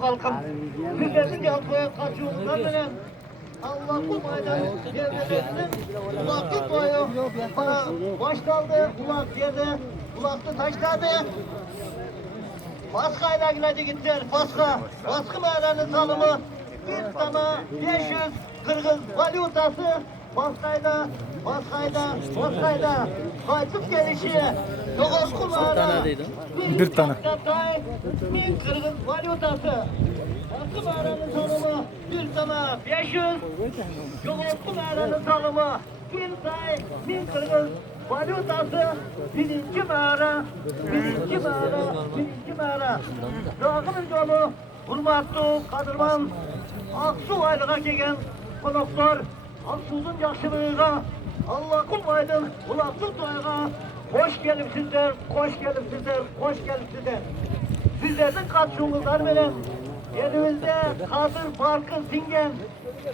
halkım. Sizlerin yalpaya kaçıyorlar benim. Allah bu maydan devletinin kulaklık boyu bana başlandı, kulak yerde, kulaklı taşladı. Paska'yla gidecek gittiler, Paska. Paska mağaranın salımı bir tane 500 Kırgız valyutası Paska'yla kaçıp gelişi Doğuzku mağara bir tane. Bir Kırgız valyutası Paska mağaranın salımı bir tane 500 Doğuzku mağaranın salımı bir Kırgız valyutası birinci mağara. Dağının yolu hurmatlı Kadırman Aksu aylığa gelgen konuklar Aksu'nun yaşlılığına Allah kulmaydın ulaksız doyuğa hoş gelipsizler, hoş gelipsizler. Sizlerin katkınızlar benim elimizde Kadir Parkı Singen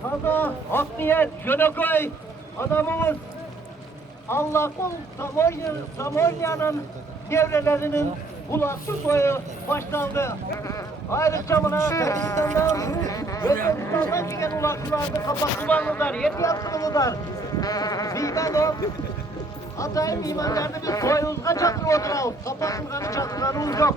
Kaza Akniyet Jönököy adamımız Allah kul Samonya'nın devrelerinin kulaksız boyu başlandı. Ayrıca buna Kazakistan'dan Özbekistan'dan çıkan ulaksızlardı, kapattılarlar, yedi yatsılılar. Bilmem o, Hatay'ın mimarlarını biz soyuzga çatır oturalım, kapatılganı çatırlarımız yok.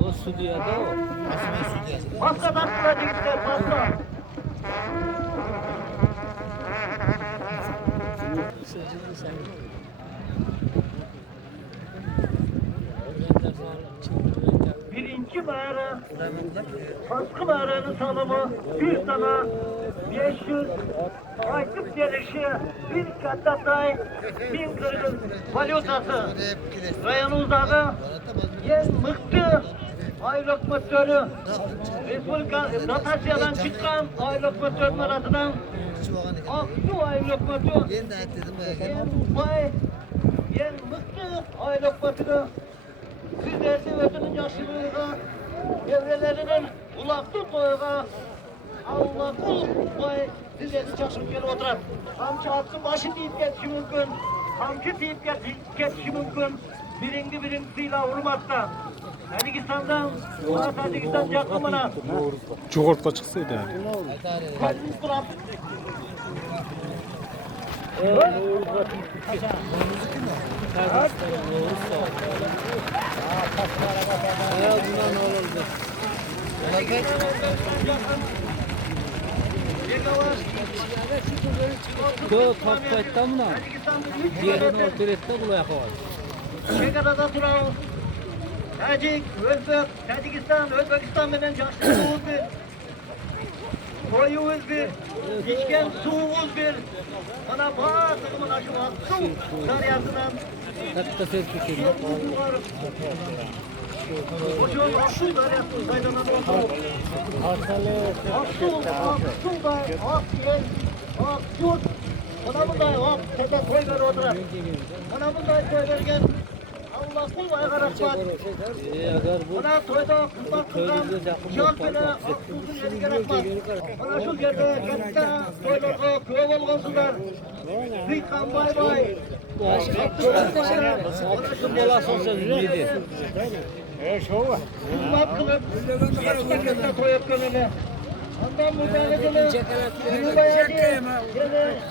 O stüdyoda o. Paska taktıracak işte, paska. Birinci mağara, Paska mağaranın salımı bir tane 500 aylık gelişi bir katlatay bin Kırgız valyutası. Rayanı uzadı, yer mıktı ay lokmatörü. Respublika Natasya'dan çıkan ay lokmatörün arasından Aksu ay lokmatörü. Yer mıktı ay lokmatörü. Sizler ödünün yaşlılığına, devrelerinin ulaklı toyuğa, Allah kul vay sizleri çakşım gelip oturar. Hamçı atsın başı deyip geçişi mümkün, hamçı deyip geçişi mümkün. Birincisiyle hurmatta. Tacikistan'dan, Tacikistan yakımına. Çukurtla çıksaydı yani. Kalbimiz duran. Çok kapkayttan mı? Diğerini ortalıkta bula yapamaz. Şekarada duralım. Tacik, Özbek, Tacikistan, Özbekistan bilen yaşlılığımız bir. Koyuğumuz bir. İçken suğumuz bir. Bana bağırtığımın aşı var. Su zaryasından. Hatta serpişir. Hocam Aksu zaryasından saydanan oldu. Aksu da Akyel, Akyut. Bana bunday hop, tete koy ver oturar. Bana bunday koy vergen. Allah kul aygar akbat. Bana toyda kızmak kılgan, şarkına Aksu'nun yeri gerekmez. Bana şu yerde kentte toylarda köy olğansınlar. Rikkan bay bay. Kızmak kılıp, kentte toyup gönüle. Ondan müdahaleceli, günü bayağı değil,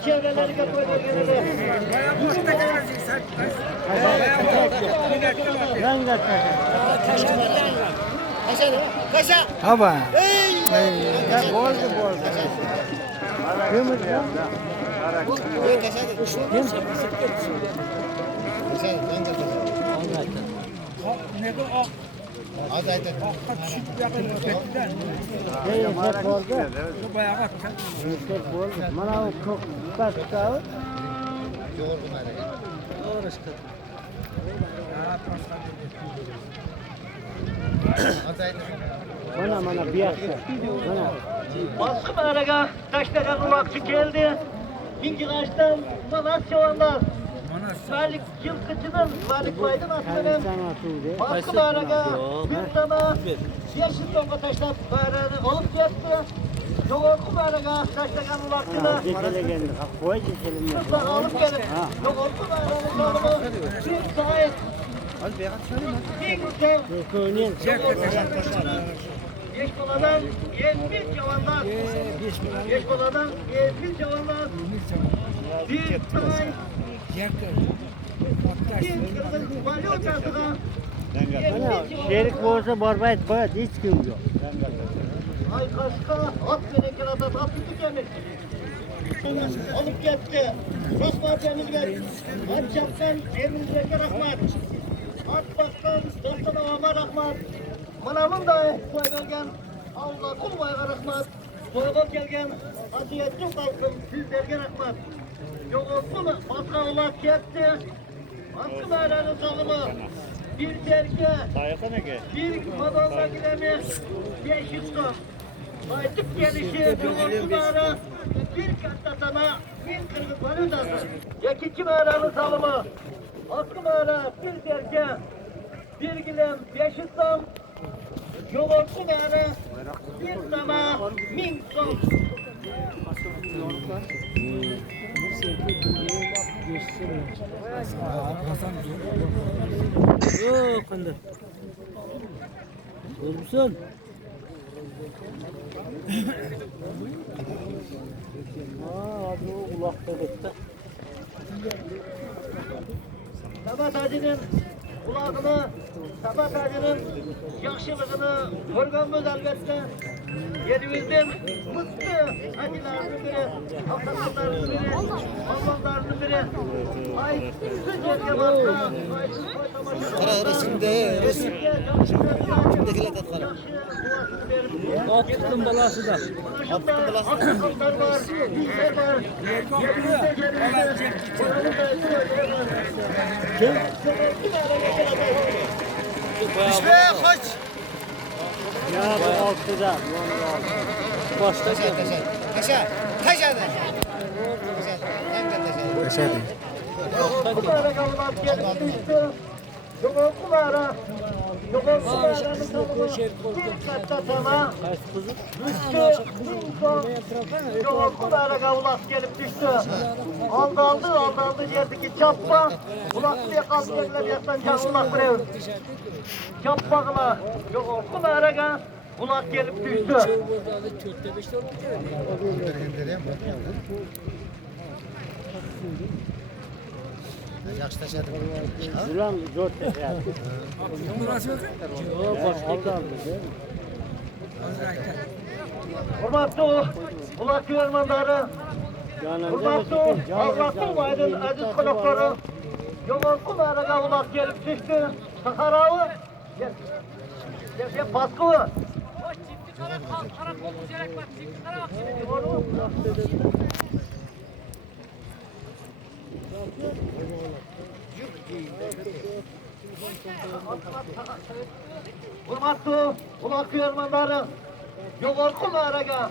çevrelerine koyda gönüle. Hava. Mana bir yaksa. Mana. Baskı mağaraga taşlayan ulakçı geldi. Mingi kaçtan Manas çoğanlar. Malik Yılkıcı'nın, Malik Baydın aslanım. Baskı mağaraga bir tane yeşil tonga taşlap mağaranı alıp yattı. Yoğurt kumaraga taşlagan ulakçıda. Cekele geldi. Koy cekelim ya. Kızlar alıp gelip yoğurt kumaraganın sağlamı bir sahip. Bir güzel. Köyünün. Geç koladan 70 cavanlar. Geç koladan 70 cavanlar. Bir saray. Bir kırgın balyo çarpıda. Ana şerik olsa barbayet koyat hiç kim yok. Ay kaşka at beni kirada at tükemek. Alıp gitti. Rasmatemiz geldi. At çaptan evimize rahmat. At başkan dostuna ama rahmat. Manamın da koyulgan Allah kul bayga rahmat. Soyulup gelgen asiyetli kalkın sizlerge rahmat. Yoğurtun başka ulat gitti. Hakkı bayranın salımı. Bir terke. Bir madonna gidemi. 500 ton. Baytık gelişi yoğurtun ara. Bir katlatana. Bir kırgıt validası. Yakici bayranın salımı. Hakkı bayrağı bir terke. Bir gilem 500 ton. Yoğurtun ara. Bir tama 1000 ton. Yok kandı. Görmüşsün. Abi o kulak bebekte. Sabah tacının kulağını, sabah tacının yakışılığını görgönmüz elbette. Yerimizden mutlu hacılarının biri, haftalarının biri, Allah'larının biri. Ay, bütün yerine varsa, ay, Kara resimde, resim. Şimdikiler de kara. Attım balası da. Akıllar var, bilgiler var. Yerimizde, yerimizde. İşte kaç. Ya bu altıda. Başta Taşa, taşa. Taşa, taşa da. Taşa, taşa. Kumara kavlar gelmişti. Yoğun kumara. Yoğun kumaranın tavuğu. Bir katta sana. Üstü, yoğun kumara kavlar gelip düştü. Aldı yerdeki çappa. Kulak diye kaldı yerler yattan canlılar buraya. Çappakla yoğun kumara kulak gelip düştü. Yaxşı taşadı. Duran zor tekrar. Hürmetli kulak yormanları. Hürmetli Allah'ın aydın aziz kulakları. Yoğun kumara kulak gelip düştü. Sakarağı. Gel baskı. Hürmetli kulak yormanları. Yoğun kumara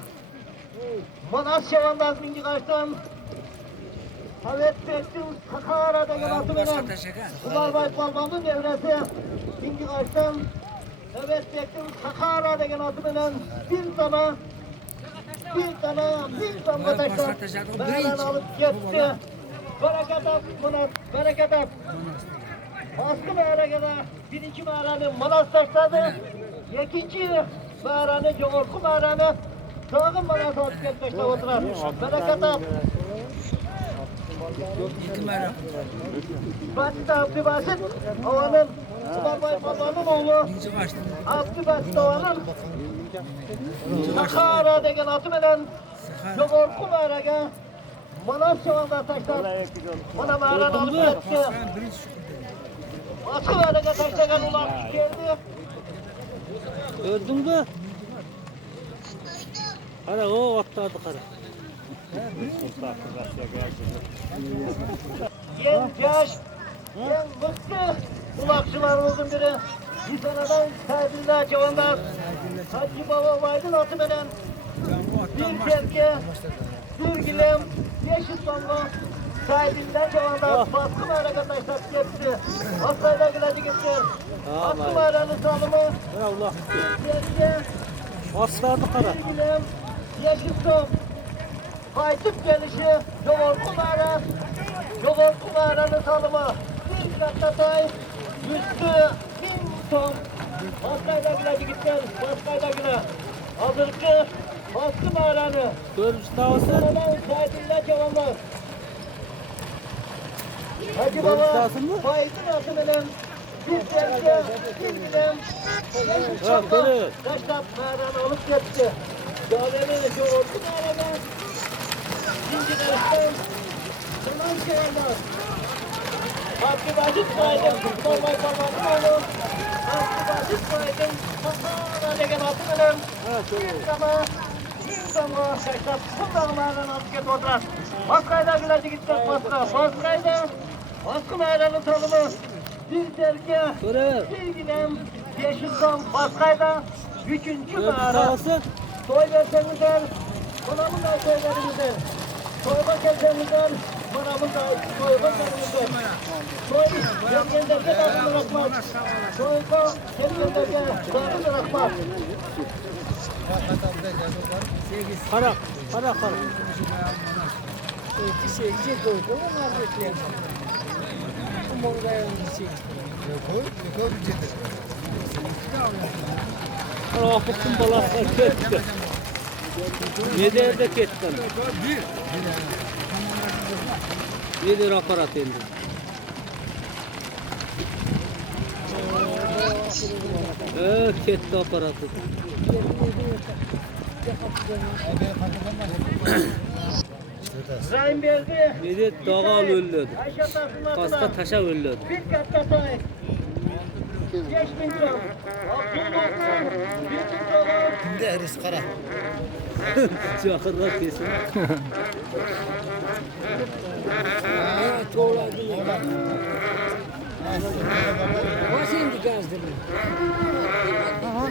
Manas Şavan'dan mingi kaçtan Havet Bektin Sakara'da adı benim Kumarbay Balman'ın evresi mingi kaçtan Havet Bektin Sakara'da adı benim bir tane taşlar benden alıp gitti. Bereket at Manas, bereket at. Baskı mağarada bir iki mağaranın Manas taşladı. İkinci mağaranın Yoğurtku mağaranı Sağın bana saat gelmekte oturan. Bereket at. Basit Abdü Basit. Havanın Kumarbay Palvan'ın oğlu. Abdü Basit Havan'ın Sakara degen adı menen Yoğurtku mağaraga Manas Şavan'da taşlar. Bana mağaran alıp etti. Baskı mağaraga taşlayan ulan geldi. Öldün mü? Hadi o atladı kara. Yaş, mutlu kulakçılarımızın biri. Bir sanadan sahibinde cavanlar. Hacı Baba Vaydın atı benen. Bir kerke, bir gilem, 500 tonlu sahibinden cavanlar. Baskı mağara arkadaşlar gitti. Hastayla gülacı gitti. Baskı mağaranın salımı. Allah. Bir kerke, Atladı kara. bir gilem, Yeşilson. Kaytıp gelişi Yoğurkulara. Yoğurkulara'nın tanımı. Bir katlatay. Üstü 1000 ton. Baskayla güle gitsen. Baskayla güle. Hazırkı. Baskı mağaranı. Görmüş tavası. Oradan kaydıyla cevablar. Hacı Görmüş baba. tavası mı? Faizin atımının. Bir terke. Bir bilem. Yeşil Ha, çamlar. görüyor. Taşlap mağaranı alıp gitti. Dağları yoğurdu mağaranı. İkinci dersten. Zaman cevablar. Hakkı Bacık saydım. Normal parmaklı oğlum. Hakkı Bacık saydım. Hakkı Bacık atımının. Bir zaman taşlap. Bu dağlardan alıp gitti oturan. Baskayla gülacı gittik baskı. Baskayla. Baskı mağaranın tanımı. Bir terke. Görüyor. Bir gidem. Yeşilson baskayla. Üçüncü Görmüş mağara. tavası. Soy versenizden, manamın da soy verimizden. Soyma kelsenizden, manamın da soyma verimizden. Soy, kendinize dağını bırakmaz. Soyma, kendinize dağını bırakmaz. Kara. Kara. Kara vakıttın balaslar ketti. Ne derdi ketti? Nedir aparat indi? Ketti aparatı. Rahim Berdi, Nedir dağa öldürdü. Ayşe Tasın Kaska Atı'dan, taşa öldürdü. bir katlatay. 5000 ton, altın bakma, bir ton, Şimdi eris kara. Çakırlar kesin.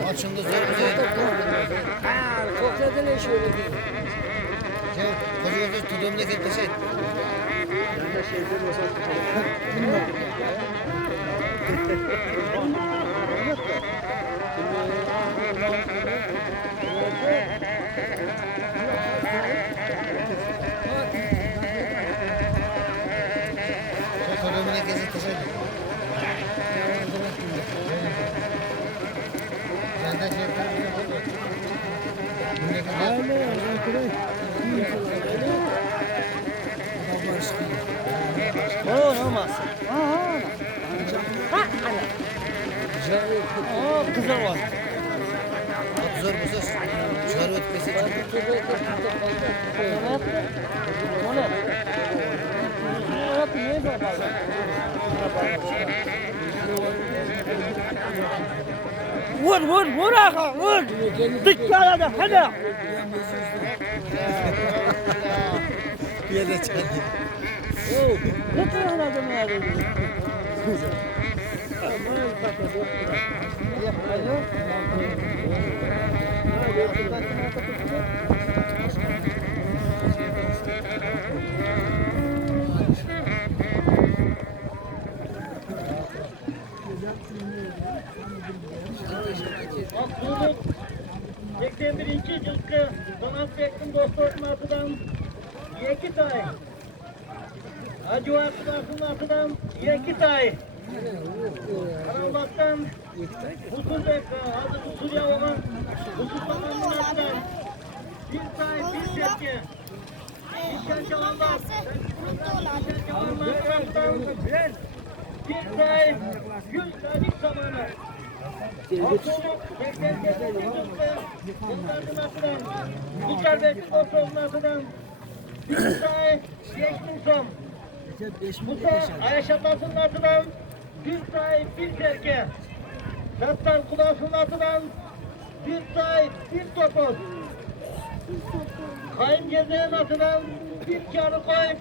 Açında zor bir şey. Koca koca tutduğumda gitmesin. Tutduğumda gitmesin. Senden şey olmaz. Kızım var. Zor bu söz. Çıkarı ötmesi. Vur ağa vur. Dikkat hadi. Bir yere çıkardı. Ne kadar adam yani? Akbulut 81. cılkı Donat Bek'in dostlarının atıdan Yekitay. Hacı Akbulat'ın atıdan Yekitay. Karabak'tan Husul Bek, adı Husul Yavuk'un Husul Bakan'ın atıdan bir say bir tepki. İşkan Çalanlar. İşkan Çalanlar atıdan bir say 100 tadik zamanı. İçer Bekir Bosov'un bir say 5000 son. Musa Ayaşatlası'nın atıdan bir say bir terke. Sattar Kulası'nın atıdan bir say bir topoz. Kayın Geze'nin atıdan bir karı koy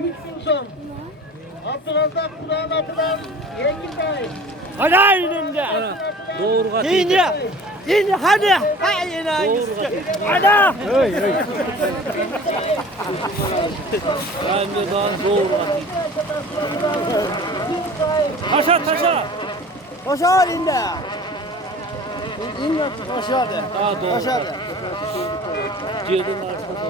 3000 son. Abdülazak Kulağ'ın atıdan 2 say. Hadi elinde. Doğru kat. Yine hadi. Hadi. Ben de daha doğru kat. Taşa. Aşağı indi. İndi aşağıda. Daha doğru. Aşağıda. Cihazın arkasında.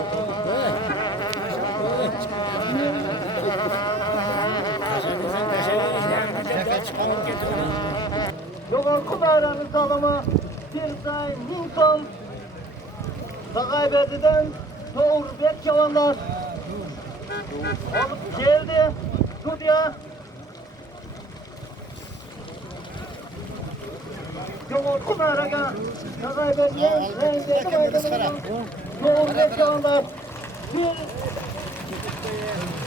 Yoğurku bayramı salımı bir say Newton Sakaybedi'den Doğru Bekçavanlar alıp geldi stüdyoya. Yoğurku bayramı Sakaybedi'den Doğru Bekçavanlar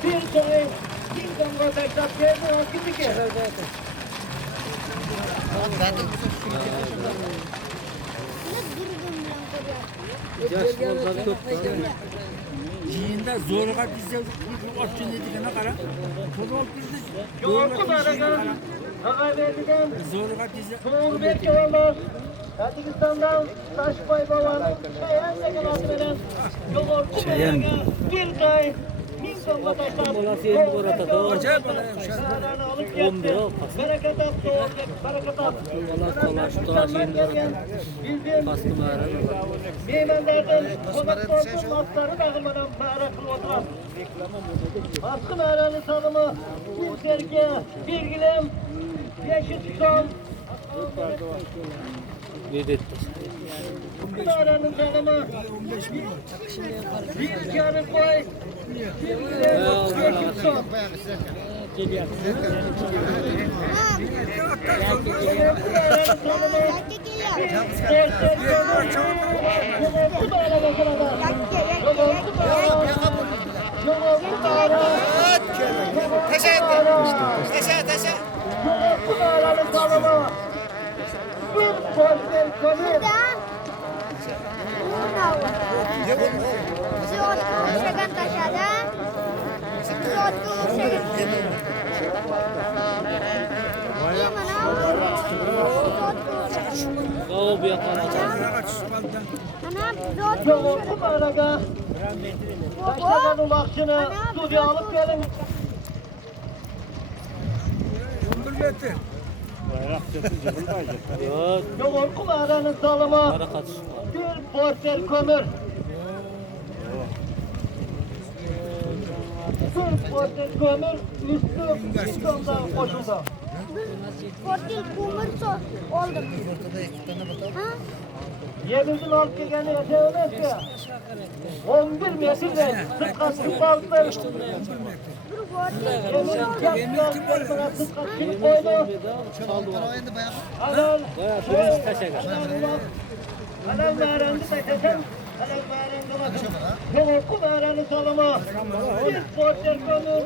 bir say Newton kardeşler geldi hakiki ki. Yiyinde zorga bize açın dedikine kara. Çok bizde Yoğurku bayramı Sakaybedi'den zorga bize. Doğru Bekçavanlar Tacikistan'dan Taşbay Baban'ın Şayan Sekin adı veren Yoğurku bayramı bir say Newton kardeşler Molası yendi bu arada. Doğru. Bereket at doğru, bereket at. Taşkistan'dan gelgen bizim Baskı mağara. Meymenlerden konak korku masları dağılmadan mağara kılıp oturan. Baskı mağaranın tanımı bir sergi, bir gilem, yeşil son. Vedetti. Baskı mağaranın tanımı bir canı koy, bir gilem, yeşil son. O bir yakaladı. Yoğurku bayrağı Taşladan ulakçını stüdyoya alıp gelin. Yok. Yoğurku bayrağının salımı Para kaçış. bir porsel kömür. Bir porsel kömür üstü İslam'dan koşuldu. Portil kumur oldum. Ortada iki tane batak. Ha? Yerimizin alt gegeni yaşayamaz ki. 11 metre sıkkası kaldı. Bir portil Yemin yaptılar sıkkasını koydu. Oyunda bayağı. Alal. Bayağı turist taşa gel. Alal mağaranı taşıdım. Alal mağaranı bakın. Yoğurku mağaranın salımı. Bir porsel kömür.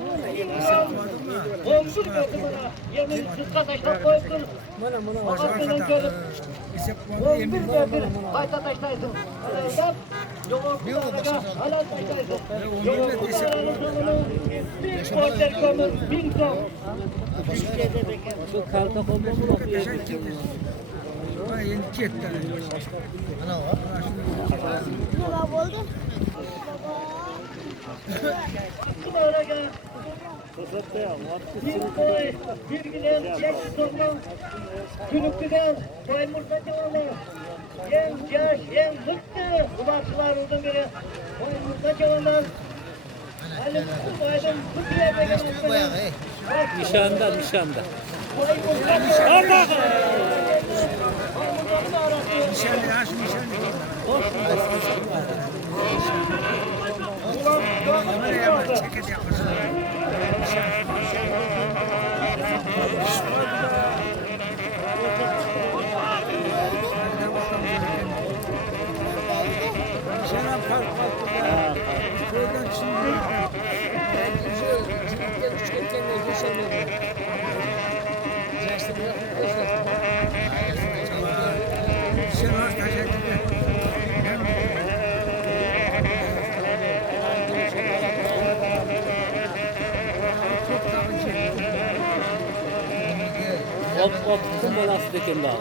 11 metre bana. Yemin sıkka taşla koydun. Babasının gelip 11 metre kayta taşlaydın. Alaldan yoğurku mağaranı alal taşlaydın. Yoğurku mağaranın salımı. Bir porsel kömür. 1000 ton. Şu karta kondu mu bakıyor. Ana o. baba oldu. Bir koy, bir giden, yeşil sorman, Külüklü'den, Baymurt'a çavalı. Yem yaş, yem hıttı, kulakçılar uzun biri. Baymurt'a çavalar. Ali Mutlu Baydın, Kutu'ya Yaşlı bayağı. Hey. Nişanda, nişanda. Baymurt'a Hop, kum molası dedim daha.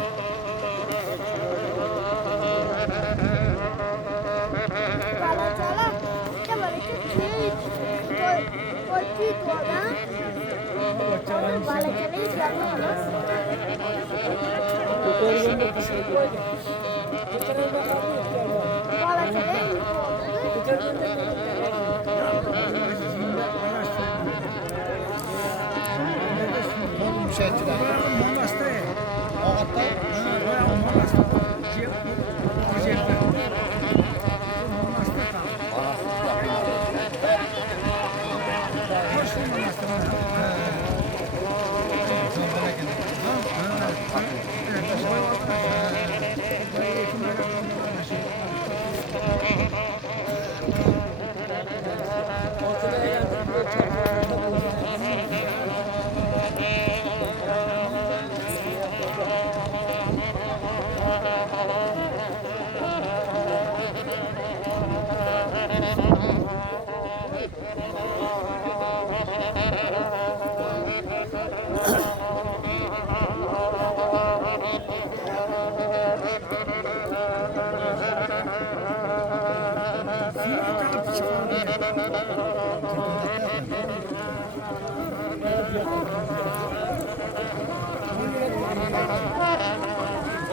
Cala. Coba itu portil tua kan? Bala cala ini siapa mas? Bala cala ini Müşahitçiler. Ağatta.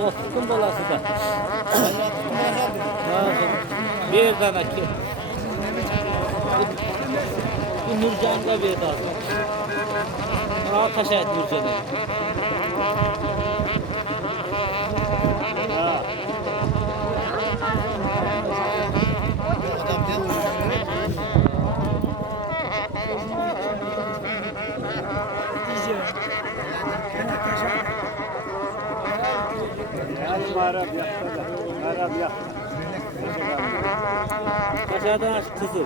O tutun balası da. Bir tane ki. Bu Nurcan'da bir daha. Bana taş et Nurcan'ı. Adam ne vuruyor? Taşlardan aç kızıl.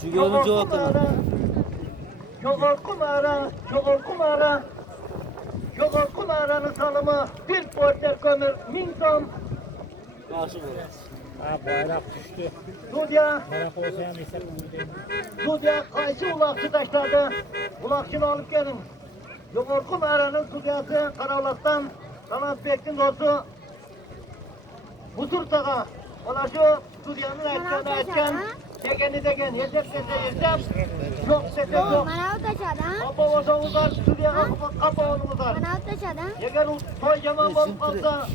Şu görünce o kadar. Çok kumara, çok kumara. Çok kumaranın salımı bir porter kömür, min ton. Karşı burası. Dudya kayısı ulakçı taşladı. Ulakçını alıp gelin. Çok kumaranın dudyası Karaulak'tan Sanat Bek'in dostu Busur Tağa. Ona şu Dudyanın açken, degeni degen, yeter yeter. Çok sete Oh, çok. mana utasada? Kapa olsanız var, Dudya kapa olunuz var. Mana utasada? Eğer toy zaman bolup kalsa,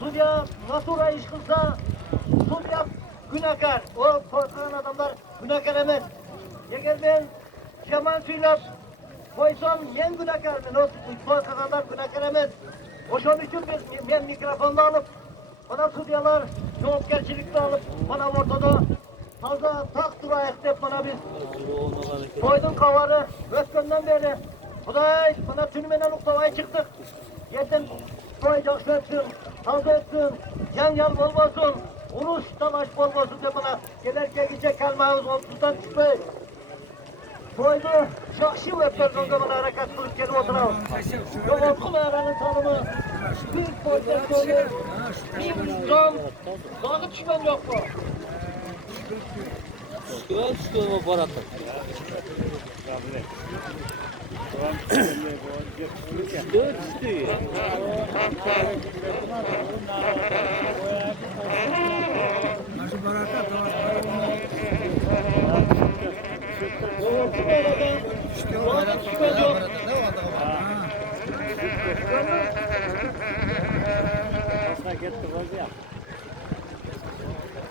Dudya nasıl iş kılsa, Dudya günahkar. O korkan adamlar günahkar emez. Eğer ben keman söylep koysam yen günahkar mı? O korkan adamlar günahkar emez. O şunun için ben mikrofonda alıp, bana Dudyalar cevapgerçilikle alıp, bana ortada fazla tak durayık deyip bana biz koydun kavarı, Özkan'dan beri. Kuday, bana tünümenen uktavaya çıktık. Yetim koyacak söksün, fazla etsin, yan yan olmasın, uruş talaş olmasın diye bana gelirken gidecek kalmamız olsundan çıkmayın. Koydu, şahşi öplerden zaman hareket kılıp gelip oturalım. Yok okul aranın tanımı, bir koyacak söylüyor, bir zam, dağıt çıkan yok mu? Çıkıyor o baratı. Çıkıyor.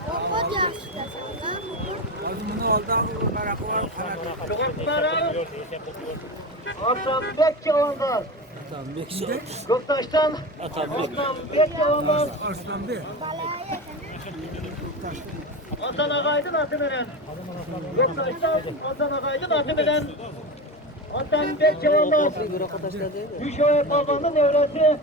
Kokot yaşta Atam bek yalanlar. Tamam bekliyor. Göktaş'tan Atam bek. Atam bek yalanlar. balaya Atan Ağaydın Atıveren. Göktaş'tan Atan Ağaydın Atıveren. Atan bek yalanlar. Düşoy babanın öğreti.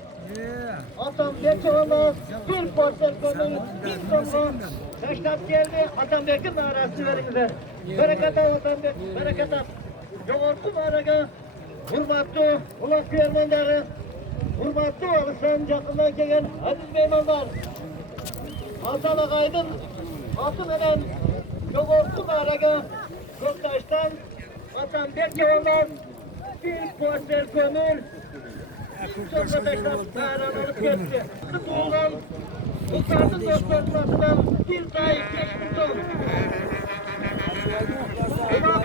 Atam bek yalanlar. Bir portal konuyu bir tonlu. Taşlap geldi. Atam bekin mağarası verinize. Berekata Atam bek. Berekata. Yoğurtlu mağaraga. Hürmatlı Ulak Kıyarmanları. Hürmatlı Alışan Cakıl'dan gelen Aziz Meymanlar. Hasan Ağaydın Atıveren. Yoğurtlu mağaraga. Göktaş'tan Atam bek yalanlar. Bir portal kömür. Sonra taşlap mağaralanıp geçti. Bundan Uçağın doktorlarından bir dahi geçmiş oldu. Ama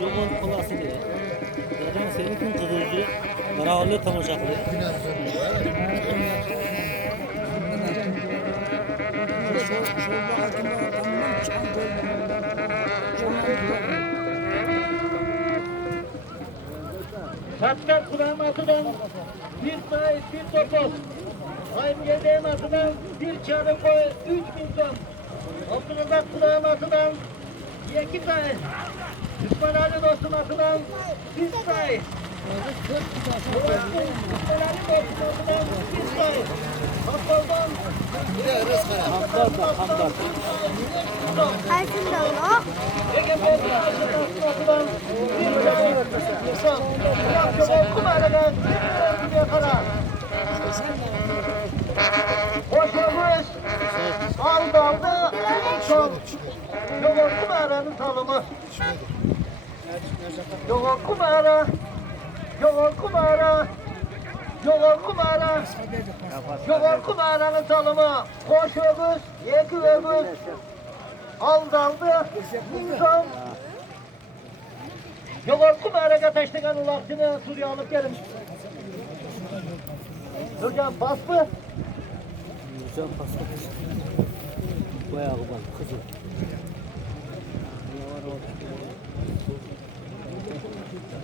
Cumhur kulası diye. Zaten senin için kızıcı. Bana alıyor tam ocaklı. Sattar Kur'an atıdan bir sayı bir topuz. Aynı yedeğin atıdan bir çarı koy 3.000 ton. Abdülazak Kur'an atıdan 2 sayı. İsmail Ali dostum atıdan 1 sayı. İsmail Ali dostum atıdan 1 sayı. Hamdal'dan Hamdar. Kaçın dolu? Ege Bey'in atıdan 1 sayı. Yapacak okum aradan 1 sayı kadar. Hoş olmuş. Aldı. Son. Yok kumaranın tanımı. Yok kumara. Yok kumara. Yok kumara. Yok kumaranın tanımı. Hoş olmuş. Yeki olmuş. Aldı. Son. Yok kumara taştıkan ulaksını Suriye alıp gelin. Hocam bas mı? Güzel pasta. Bayağı bak kızım.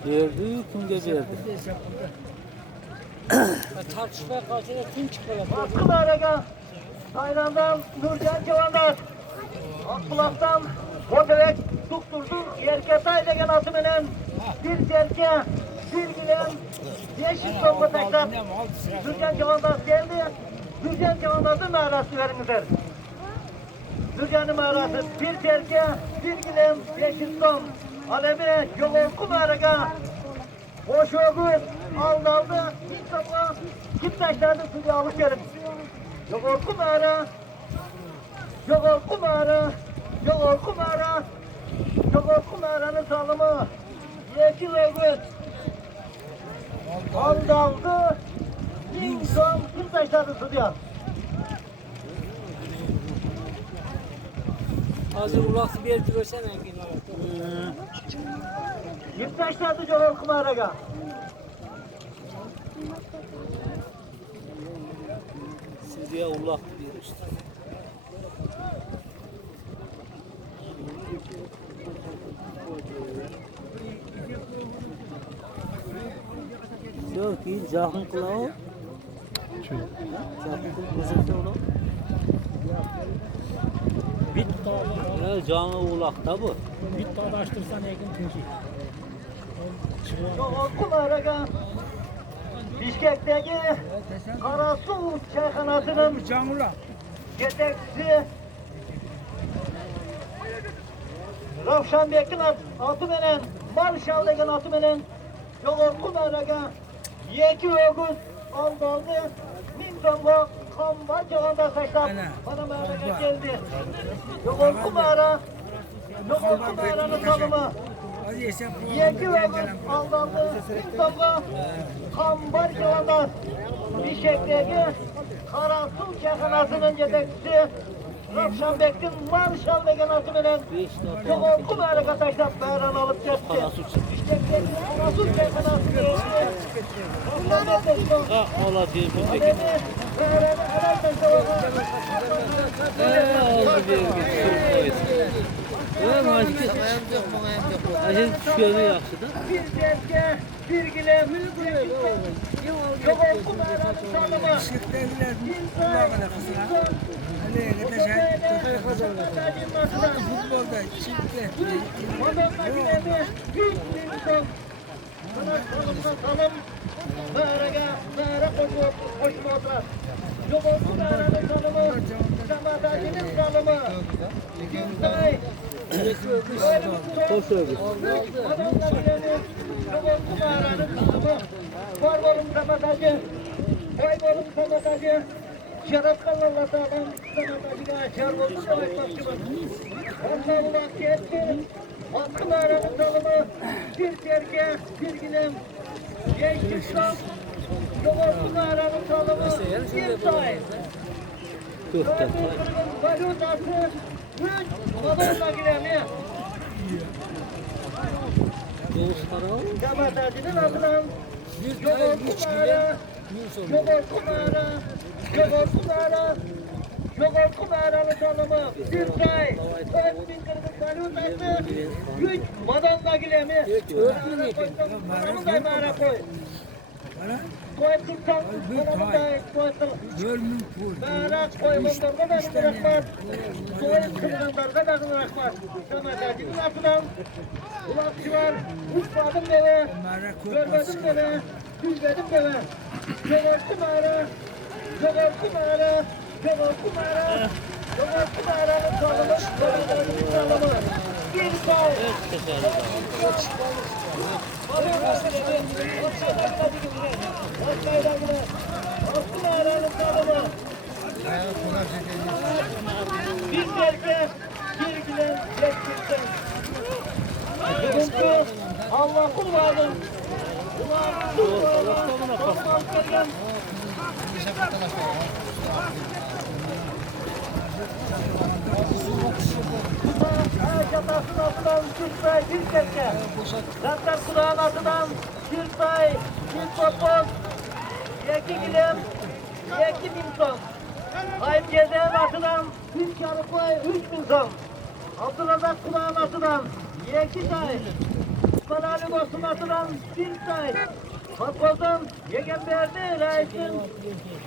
Verdi, kim verdi? Tartışmaya karşıda kim çıkıyor? Baskılı Araga. Tayland'dan Nurcan Çavandar. Akbulak'tan Kodevek tutturdu. Yerketay degen atımının bir terke, bir gilen, yeşil son bataklar. Nurcan Çavandar geldi. Nurcan Çavandar'ın mağarası verimizdir. Nurcan'ın mağarası bir terke, bir gilen, yeşil son. Alemi yolun Araga. Hoş oğuz, aldı. Hiç sabah, kim taşlardı suyu alıp gelin. Yok kumara, yok kumara, yok kumara, yok kumaranın salımı. Yeşil oğuz, aldı. İnsan kim taşlardı suyu. Hazır ulaksı bir yerde versene. Kim taşlardı yok kumaraga. Siziye ulak bir işte. Yok ki cahın kulağı. Cahın kulağı onu. Bit dağda. Ya canlı ulakta bu. Bit dağda açtırsan ekin çünkü. Yok kumaraga. Bişkek'teki Karasu Çayhanası'nın Camula. yetekçisi Ravşanbek'in atı menen, Marşal'daki atı menen Yolun kumaraga Yeki Oğuz aldı. Mintongo Kamba Cağında saçlar bana mağaraga geldi. Yolun kumara Yolun kumaranın tanımı Yeki Oğuz aldı. Mintongo Kamba Cağında Bişkek'teki Karasu Çayhanası'nın yetekçisi Ravşanbek'in Marşal degen atı menen Yolun kumaraga taşlar bayran alıp gitti. Bişkek'teki Karasu Çayhanası geldi. Ha ola diye bu peki. Oldu bir evet. Evet maşallah. Ayşe düşüyordu yaxşı da. Bir derke, bir gile, yok kumaranın tanımı. Nereye gidecek? Futbolda çifte. Şarap kanallarda adam sana çarpıldı da açmakçımız. Ondan ulan ketti. Hakkın aranın dalımı. Bir terke, bir gidem. Gençlikten. Yoğurtun aranın dalımı. Bir say. Valutası. Üç. Madonna gidemi. Yamatacının adından. Yoğurtun ara. Yoğurtun ara. Yoğurtun ara. Yoğurtun aranın dalımı. Bir say. 4000 kırmızı valutası. Üç. Madonna gidemi. Madonna koy. Koy tutsan. Madonna koy. Gölmün pul. Merak koymanlarda da bırakmaz. Soğuk kırılanlarda da bırakmaz. Samadacının atıdan ulakçı var. Uçmadım deve. Görmedim deve. Düzledim deve. Yoğurttum ara. Yoğurttum ara. Yoğurttum ara. Yoğurttum aranın salımı. Yoğurttum salımı. Bir sağ. Altın aranın salımı. Bir derke, bir gülen, beklikten. Bugünkü Allah kul vardır. Kulağımın kulağına, kulağımın gelgen. Şatasının altından bir say, bir derke. Zaten kulağın altından bir say, bir topuz. İki gülen, iki bin ton. Ayıp gezeyen atıdan 3 yarı koy 3000 ton. Abdülazak kulağın atıdan 2 say. Manali Bostum atıdan 1 say. Fatboz'dan Yegen Berdi Reis'in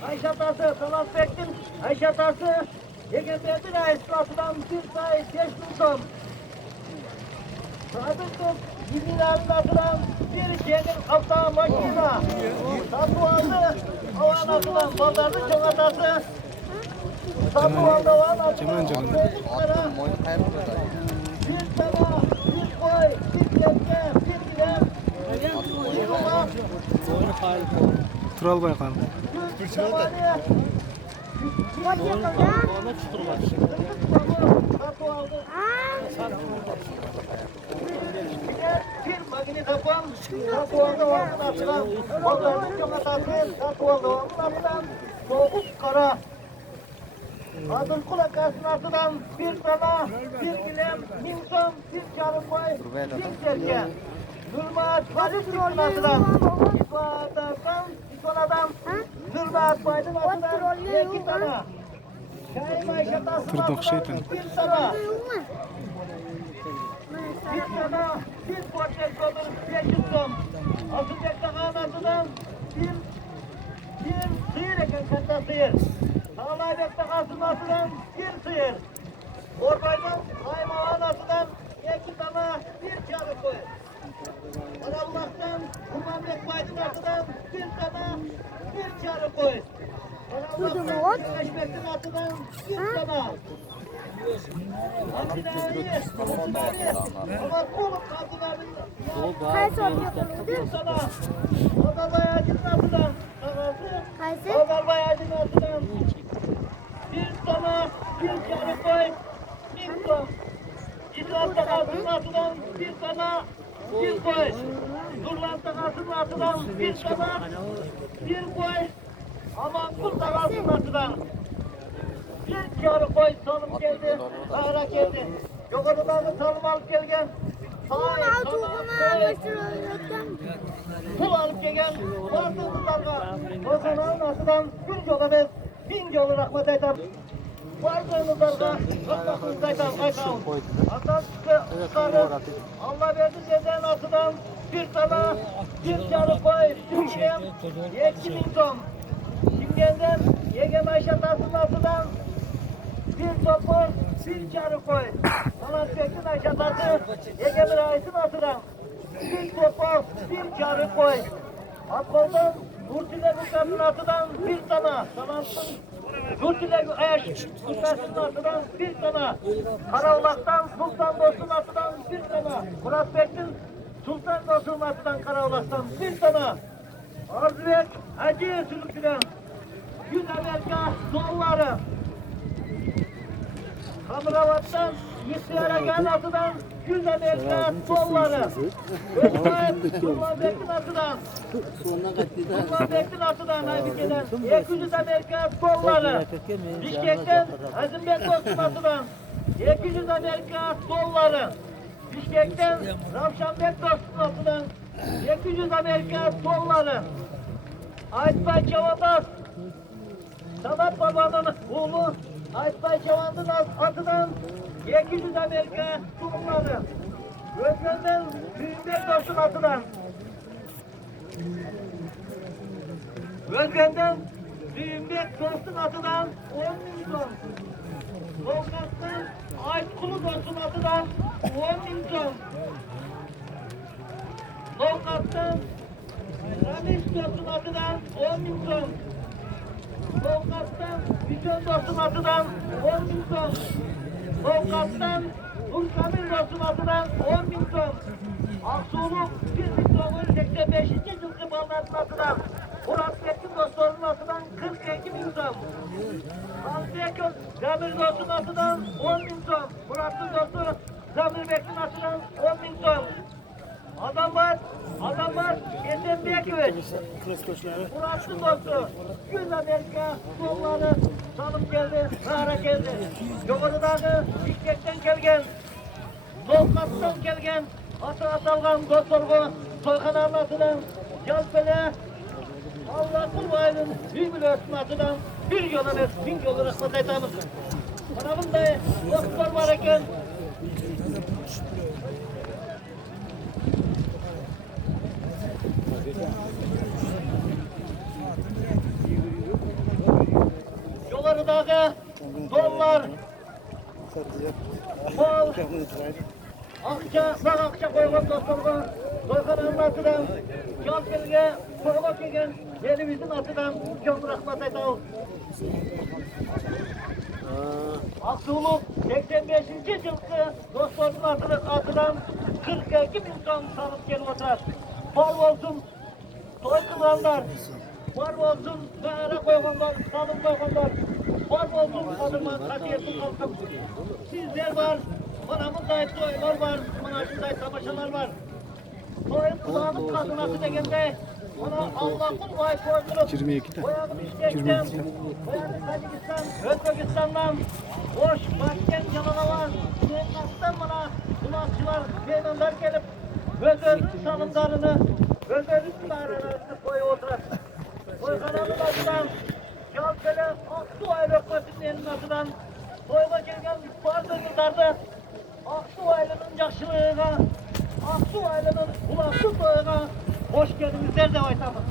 Ayşe Atası Salat Bektin Ayşe Atası Yegen Berdi Reis'in atıdan 1 say 5000 ton. Sadık 20 yarın atıdan bir şeyin hafta makina. Tatlı aldı. Havan atıdan pazarlı çok atası. Tatlı aldı havan atıdan. Bir tava, bir koy, bir kepke, bir gidem. Bir kola. Tural Baykal. Bir tavani. Tatlı aldı. Bir magnet tapan, tatlıvalda vakın atılan, pazarlık çok atası, tatlıvalda vakın atılan, soğuk kara. Adın kulakasının atılan bir tava, bir gilem, minton, bir çarpay, bir terke. Nurmat Paris'in atılan, İsoladan, Nurmat Paris'in atılan, 2 tava. Şahin Ayşe Tası'nın atılan, 1 tava. Bir tava, bir portek olur, 500 ton. Asılcakta kanatından bir sıyır eken katta sıyır. Sağlaybek'te kasılmasından bir sıyır. Orbay'dan kaymağın atıdan 2 tava, bir çarı koy. Arallah'tan Kurbanbek Baydın atıdan bir tava, bir çarı koy. Arallah'tan Kaşbek'tin atıdan bir tava. Ama kolum kapıların Kaç oluyor? bir sana. Pazar bayağıcının atıdan. Kayseri? Pazar bayağıcının atıdan. Bir sana, bir çarı koy. Bir son. İzlanda kasının atıdan bir sana, bir koy. Durlanda kasının atıdan bir sana, bir koy. Aman kurda kasının atıdan. Bir çarı koy, salım geldi, ahıra geldi. Yukarıdan da salım alıp gelgen. Hayır, tamam, pul alıp gelgen, vardığımız dalga. O zaman atıdan bir yola bez, 1000 yolu rahmet eder. Vardığımız dalga, rahmetimiz eder, kaykağım. Atan çıkarır, Allah verdi cezayın atıdan bir tane, bir çarı koy, Türkiye'm, 2000 ton. Şimdiden Yegen Ayşe Tası'nın atıdan bir topuz, bir çarı koy. Malatya'nın aşağısı, Ege'nin ayısın atıdan. Bir topuz, bir çarı koy. Akoldan, Kurtilerin kadın atıdan bir tane. Sanatsın. Kurtilerin eş, Kurtaş'ın atıdan bir tane. Karaulak'tan Sultan Dost'un atıdan bir tane. Murat Bek'in Sultan Dost'un atıdan Karaulak'tan bir tane. Arzubek Hacı Sürükü'den 100 Amerika doları. Kamravat'tan Müslüman'a gel atıdan 100 Amerika doları. Özgür Sultan Bek'in atıdan. Sultan Bek'in atıdan Aybike'den 200 Amerika doları. Bişkek'ten Azimbek Dost'un atıdan 200 Amerika doları. Bişkek'ten Ravşanbek Dost'un atıdan 200 Amerika doları. Aytbay Çavabaz, Sadat Baba'nın oğlu Aytbay Çavabaz'ın atıdan 200 Amerika doları. Özgür'den Büyükbek Dost'un atıdan. Özgür'den Büyükbek Dost'un atıdan 10 milyon. Volkan'dan Aytkulu Dost'un atıdan 10 milyon. Volkan'dan Ramiş Dost'un atıdan 10 milyon. Volkan'dan Bütün Dost'un atıdan 10 milyon. Volkan'dan Urkamil Dost'un atıdan 10 milyon. Aksu'nun 1 milyon 85. yılki balların atıdan Murat Bek'in Dost'un atıdan 42 milyon. Anziyak'ın Demir Dost'un atıdan 10 milyon. Murat'ın Dost'u Demir Bek'in atıdan 10 milyon. Adamlar Esenbek Güveç. Murat'ın Dost'u 100 Amerika doları salıp geldi, Nara geldi. Yukarıdaki İşkek'ten gelgen, Dolkat'tan gelgen, atı atalgan Dostorgu, Soykan Anlatı'dan, Calpele, Allah'ın vayının bir biliyorsun atıdan, bir yola ve bin yolu rahmet aytamız. Bana bunda dostlar var eken, yukarıdaki dolar, mal, akça koygan dostlarga, Soykan Anlatı'dan, Calpele'ge, Soyga kelgen, elimizin atıdan, çok rahmet aytamız. Aksuluk 85. yılki dostlarının atıdan 42 milyon salıp gelip oturar. Var olsun toy kılanlar, var olsun mağara koyganlar, salım koyganlar, var olsun kadınlar, kasiyeti kalkım. Sizler var, manamızda toylar var, manasında tamaşalar var. Toy kılanın kadın atı degende, ona Allah'ın vay koydurup, 22'de. Boyanı Bişkek'ten, Boyanı Tacikistan, Özbekistan'dan, Boş, Başkent, Yalanavar, Suyakas'tan bana kulakçılar, meydanlar gelip, özörün salımlarını, özörün mağaralarını koyu oturar. Koy kanalın atıdan, Calpele, Aksu Ayrokması'nın elinin atıdan, koyma gelgen bazı yıllarda, Aksu Ayrı'nın yakşılığına, Aksu Ayrı'nın kulaklı toyuna, hoş geldinizler de vaytamız.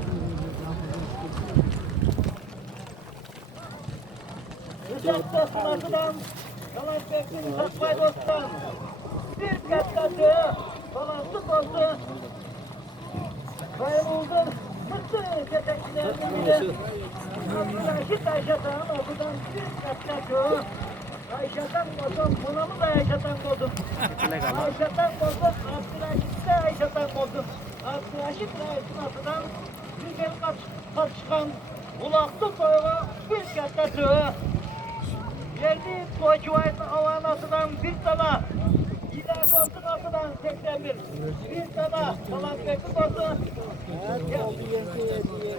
Rıcak Dost'un atıdan, Yalan Bekir'in Sakbay Dost'tan, bir katkası, Balansız Dost'u, Kayboldu, Mutlu Ketekçilerinin bile, Abdülhaşit Ayşe'den okudan bir katkası, Ayşe'den bozdum, bunamı da Ayşe'den bozdum. Ayşe'den bozdum, Abdülhaşit de Ayşe'den bozdum. Abdülhaşit Ayşe'nin atıdan bir gel kaçışkan, Ulaklı toyuna bir katkası. Geldi Toyçuvay'ın Allah'ın atıdan bir tane, İler Dost'un atıdan 81, bir tane, Salat Bekir Dost'u,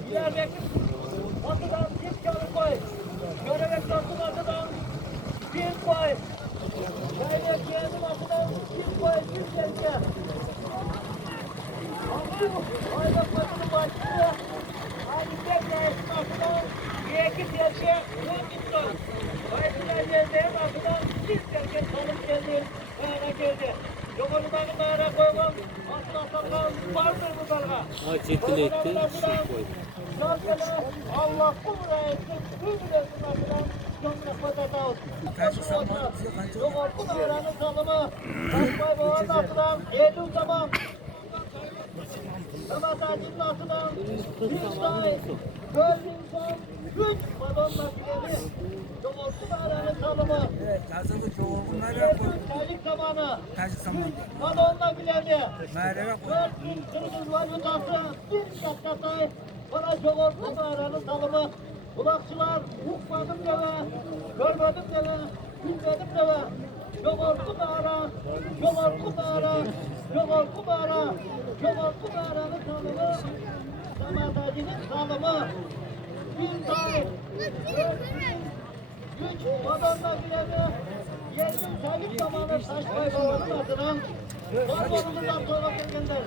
İler Bekir atıdan bir çalı koy, Görevek Dost'un atıdan bir koy, Şahinök Yeğen'in atıdan bir koy, bir kelke. Aylık Bakır'ın başlığı, Ali Bekir'in atıdan bir kelke, 10 milyon. Bayezid'in atıdan bir kelke salıp geldi, mağara geldi. Yukarıdaki mağara koygun, atla salgan, vardır bu dalga. Çekiletti, su koydu. Calpele, Allah kul ve etsin, bir bilesin atıdan gömlek patatav. Kaçı sanmadı bize kaçı. Yoğurtlu bağıranın salımı. Kaçmay boğaz altından. Eylül zaman. Samatacının altından. Bir say. Göl insan. Güç Madonna bileni. Yoğurtlu bağıranın salımı. Evet, hazırlık yoğurdu merhaba koyduk. Terlik zamanı. Kaçı sanmadı. Madonna bileni. Merhaba koyduk. 400 kırmızı valutası. Bir katkatay. Bana yoğurtlu bağıranın salımı. Kulakçılar, ukmadım deme, görmedim deme, bilmedim deme. Yoğurtlu bağıra, yoğurtlu bağıra, yoğurtlu bağıra, yoğurtlu bağıranın salımı, Samatacının salımı. Bir tay, 400, Madonna bileni, yerli Talip zamanı Taşbay Baba'nın adına, var bolumuzdan sonra gelgenler.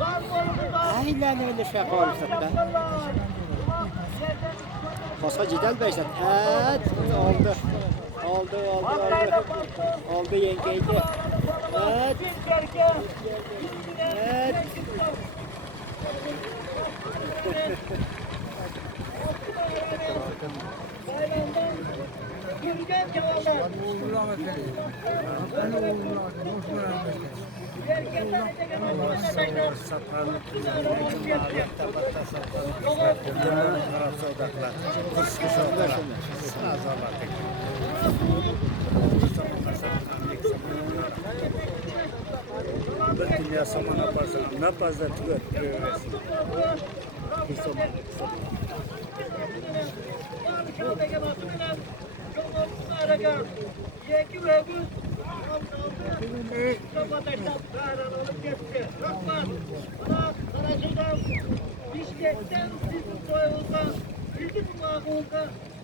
Var bolumuzdan. Aynen öyle şey yapalım da. Pasa cidel beysen. Evet, oldu. Oldu. Oldu yengeydi. Evet. Evet. Gürgen cevaplar. Oğluna bakalım. Ben oğluna bakalım. Hoşuma bakmalıyım. Dünya saman yaparsan ne fazla tüketiyor.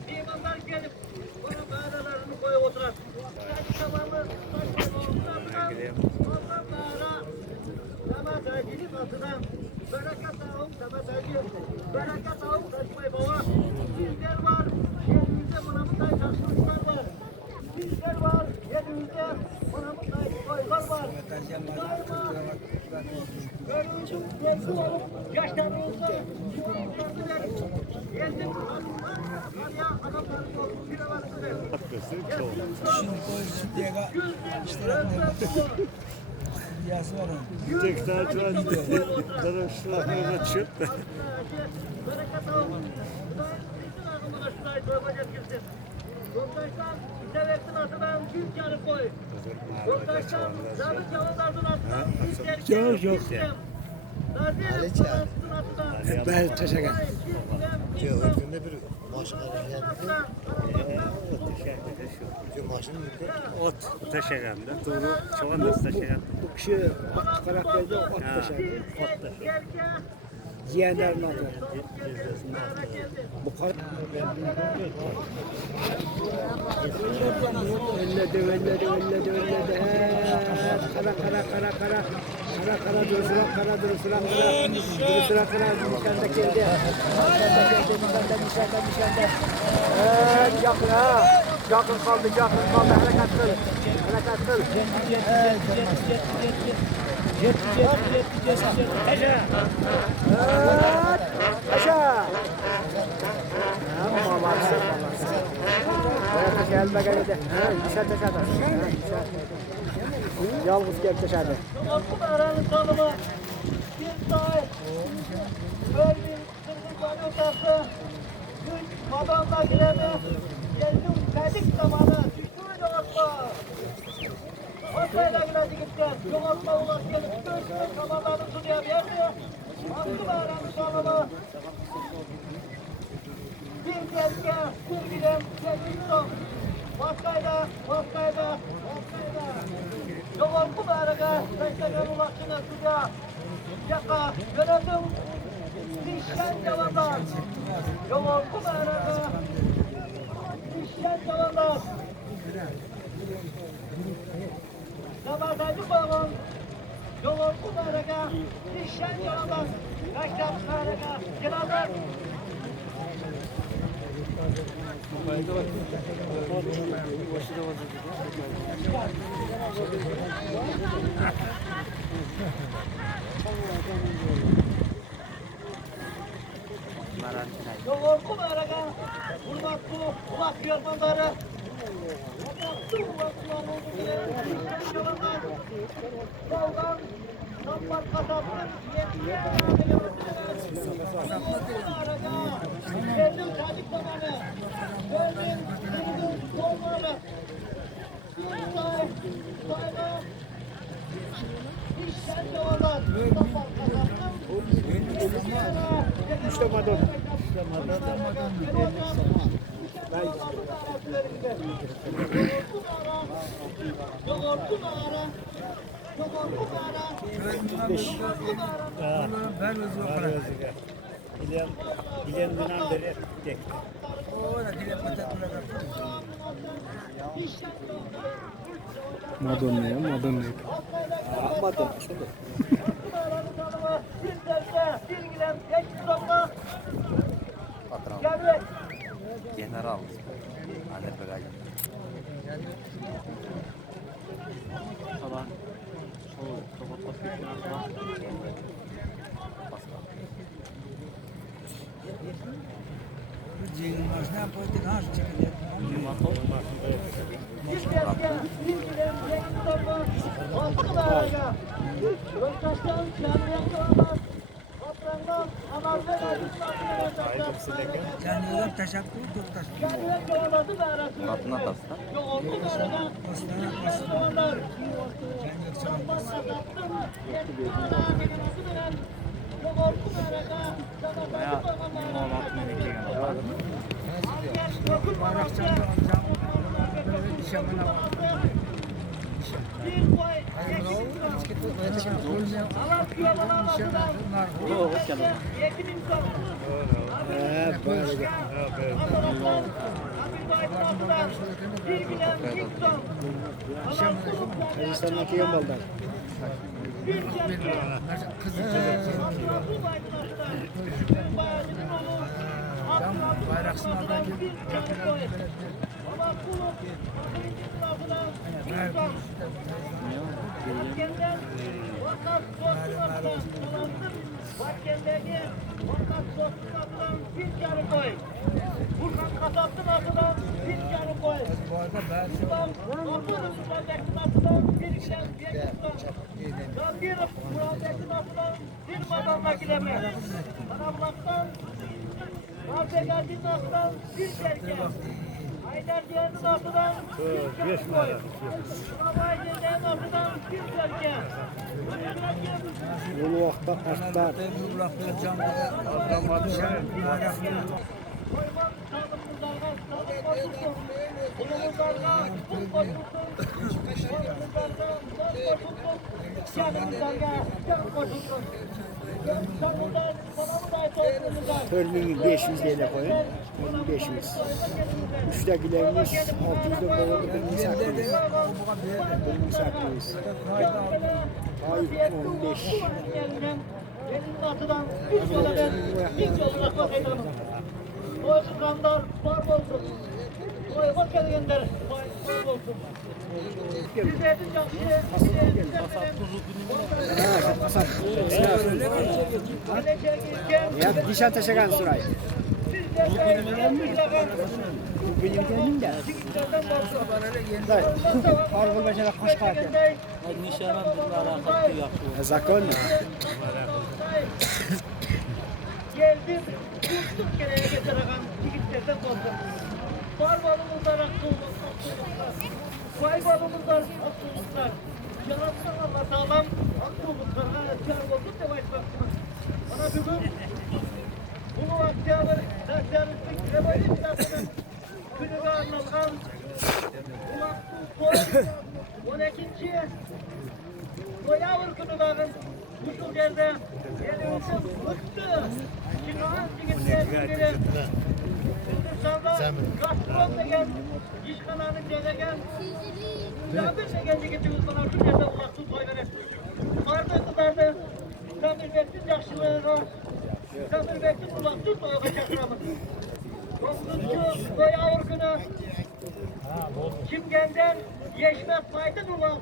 İmanlar gelip bana mağaralarını koyup oturar. Ondan mağara Samatacının atıdan Bereket ağım Samatacı Bereket ağım Taşmay Baba Bizler var yerimizde bunamızda çarşılıklar var Bizler var yerimizde bunamızda koylar var Gördüğünüz gezgi olup yaşlarımızda yollarını verip geldim Arya adamların yolu bir avazını verip Şimdiye kadar işlerine yası var onun. Tek daha şu an tarafşılarına çıktı. Bereket olsun. Bütün akımına şurayı torbacak girsin. Yoldaşlar bize versin atıdan bir yarı koy. Yoldaşlar zabıt yavrulardan atıdan bir yarı koy. Ben teşekkür Önünde bir başka ot taşıganda, doğru çoğun da taşıgan. Bu kişi at karakterde ot taşıdı. Ot taşıgan. Ziyenlerin adı. Bu kar... Ölledi. Kara dursulan. Nişanda geldi. Nişanda. Evet, yakın ha. Yakın kaldı. Hareket kıl. Aşağı. Tamam abi. Böyle gelme geldi. Dışarıda. Yalnız gel dışarıda. Okul aranın tanımı bir say. Bölgün kırmızı valutası. Güç Madonna gireni. Geldim kadik zamanı. Düştüğü yoksa. Ortayla giredi gitti. Yoksa ulaştı. Göğsünün kamanlarını tutuyor bir yerde. Okul aranın tanımı. Bir gezge, bir bilen, bir yok. Vaskayda. Yoğurtlu bağıraga, beşlegen ulaşına suya. Yaka, yönetim, dişlen yalanlar. Yoğurtlu bağıraga, dişlen yalanlar. Samatacı bağın, yoğurtlu bağıraga, dişlen yalanlar. Kaçtan bağıraga, yalanlar. Yoğurtlu bağıraga, Hurmatlı ulak yolmanları. Yoldan Kampat kasaptır. Geldim çocuk zamanı. Geldim kırgın dolmalı. Sayma. İşten yollar. Kampat kasaptır. İşte Madonna. Ben özü okula. Bilen dönem beri tek. Ola gidip patatla Madonna'ya Madonna. Madonna. Şöyle. General. Azerbaycan. Sabah soğuk, kapat Cingin başına koyduk ha çekilir. Kendiler teşekkür tuttar. Altına tasla. Bayrakçı'nda alacağım. Böyle dişemene bak. Kazakistan'daki yoldan. Bayrakçı'nda Burhan kasaptın atıdan bir yarı koy. bu arada ben Ormanın müracaatın atıdan bir giden bir tutan. Ben bir müracaatın atıdan bir madalına gidemem. Bana bulaktan Rabbegardin atıdan bir şerken. Haydar Diyan'ın atıdan bir yarı koy. Rabay Cede'nin atıdan bir şerken. Yolu vakta artlar. bu bıraktığı camda bayraklı. Koyman sağlıklılarına sağlık koyulsun. Bulunurlarına kul koyulsun. Bulunurlarına can koyulsun. Canımızlarına can koyulsun. Canımızlar sanamı da etolsunuzlar. Törmünü 500 TL koyun. 500. Üçtekilerimiz 600'de koyuldu. Bunu saklıyız. Bunu saklıyız. Ay 15. Benim atıdan bir yola ben bir yoluna koyacağım. O çıkanlar var olsun. O hoş gelenler var olsun. Bir de bir canlıya Kasap. Ya dişan taşıran suray. Bu benim geldim de. Argıl başına koş kaldı. Nişanlandırma alakalı yapıyor. Zakon mu? geldim. Kurtuk kereye getireceğim. Yigitlerden korktum. Var balımızlar hakkımızlar. Vay balımızlar hakkımızlar. Yalansan Allah sağlam hakkımızlar. Kâr olduk da vay baktım. Bana bugün bunu aktiyarlar, derslerimizin kremayı kitabının gününe anlatılan bu 12. Koyavur gününden bu yerde elimizin mutlu çıkan yigitlerden Hindistan'da Gazprom degen işkananın gezegen Cabir degen yigitimiz bana şu yerde ulaştı toylar etmişti. Vardı kızardı. Samir Bek'tin yaşlılığına Samir Bek'tin ulaştı toyga çakramız. 9. Koyavur günü Çimgen'den Yeşmet Maydın ulan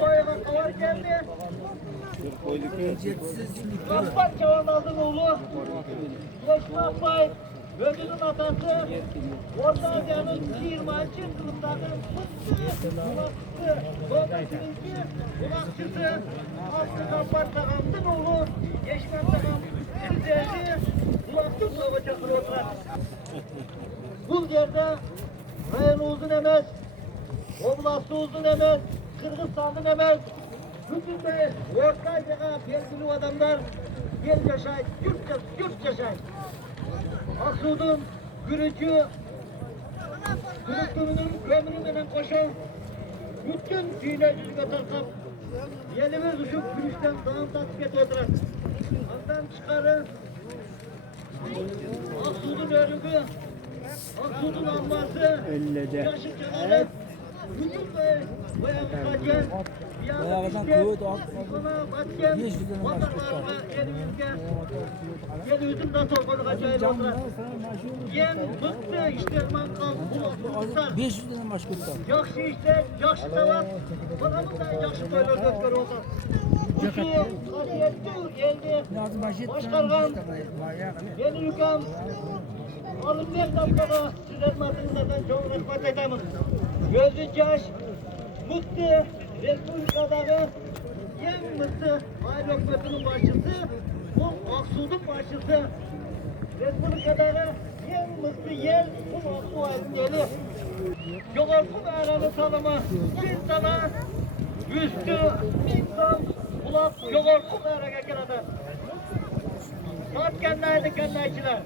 Toyga kavar geldi. Kaspak Çavanaz'ın oğlu Yeşmet Maydın Gözünün atası, Orta Asya'nın 20. sınıfların fıstı, kulakçısı, Afrika Partakant'ın oğlu, Yeşmen Takam, Sizlerdi, kulakçı kulakçakları oturar. Bu yerde Rayın uzun emez, Oblastı uzun emez, Kırgızistan'ın emez, bütün de Orta Asya'ya belgili adamlar gel yaşay, yurt yaşay. Aksu'nun gürücü, Kırıklarının kömüründen koşan bütün düğüne yüzüne takıp yelime düşüp gürüşten dağın tatbik oturar. Ondan çıkarır Aksu'nun örgü, Aksu'nun alması, yaşı çanalet, bütün de bayağı kaçer, Ayağından kuvvet al. bana batken, vatanlarına elimizin nasıl olmalı kaçayım oturar. Yen bıktı işlerman kaldı. 500 lira maaş kurtar. Yakşı işler, yakşı savaş, bana bundan yakşı böyle göster olsa. Kutu, kasiyetli, elde, başkargan, yeni yükam, alın bir damlaga, sizler matınızdan çok rahmet edemem. Gözü yaş, mutlu, Respublika'дағы en mutlu aile hükümetinin başçısı, bu Aksu'nun başçısı. Respublika'дағы en mutlu yer, bu Aksu ailesi. Yoğurtun aranı tanımı, bir sana üstü, insan, kulak, yoğurtun araya geleden. Saat kendaydı kendayçiler.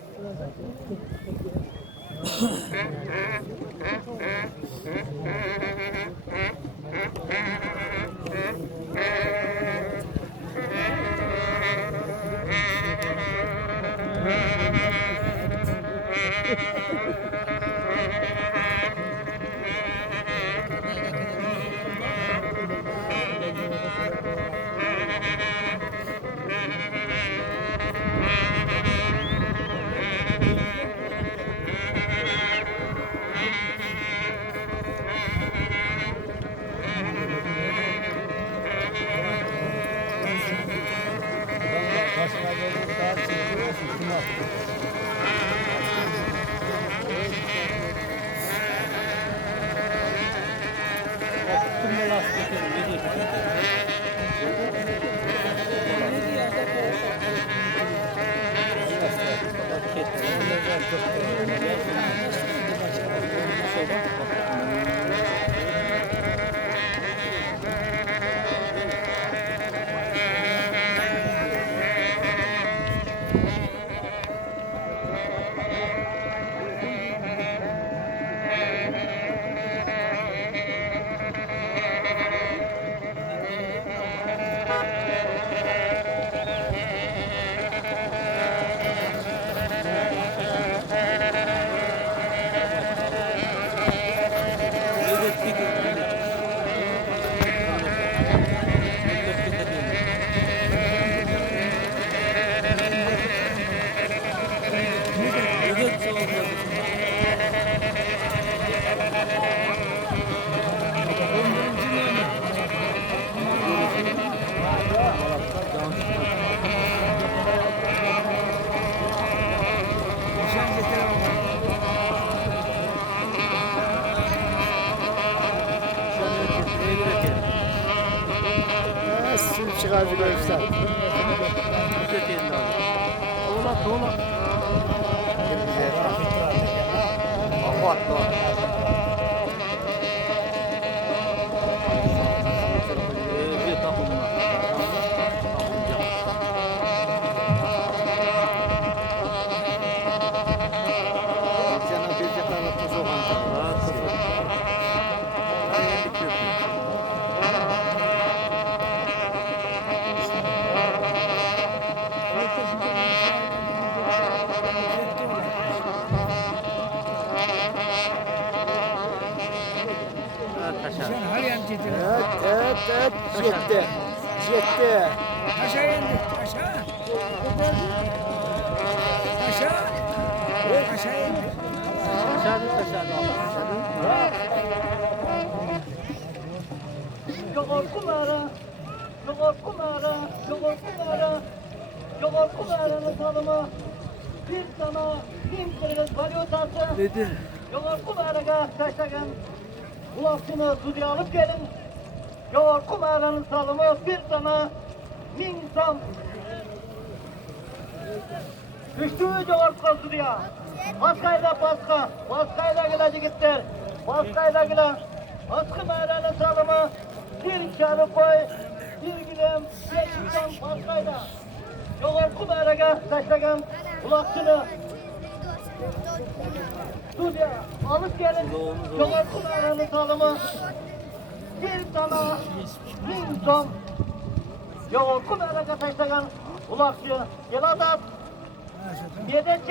Sürüp çıkar bir görüşler. Tuğla tuğla. Sen her yan titriyor. Evet. Yetti. Yetti. Aşağı indi. Aşağı. Aşağı. Aşağı indi. Yoğurtkulara tanımı, bir sana bin kırgız valyotası. Nedir? Yoğurtlu mağaraga taşlagan kulakçını suya alıp gelin. Yoğurtlu mağaranın salımı bir sana 1000 som. Düştü yoğurtlu suya. Baskayla baska, baskayla geləcekler. Baskayla gelen askı mağaranın salımı bir çarı koy, bir gülüm, 5 som baskayla. Yoğurtlu mağaraga taşlagan kulakçını Suya alıp gelin, yoğurtlu mağaranın salımı bir sana 1000 som. Yoğurtlu mağaraga taşlagan ulakçı, gel adat, yedinci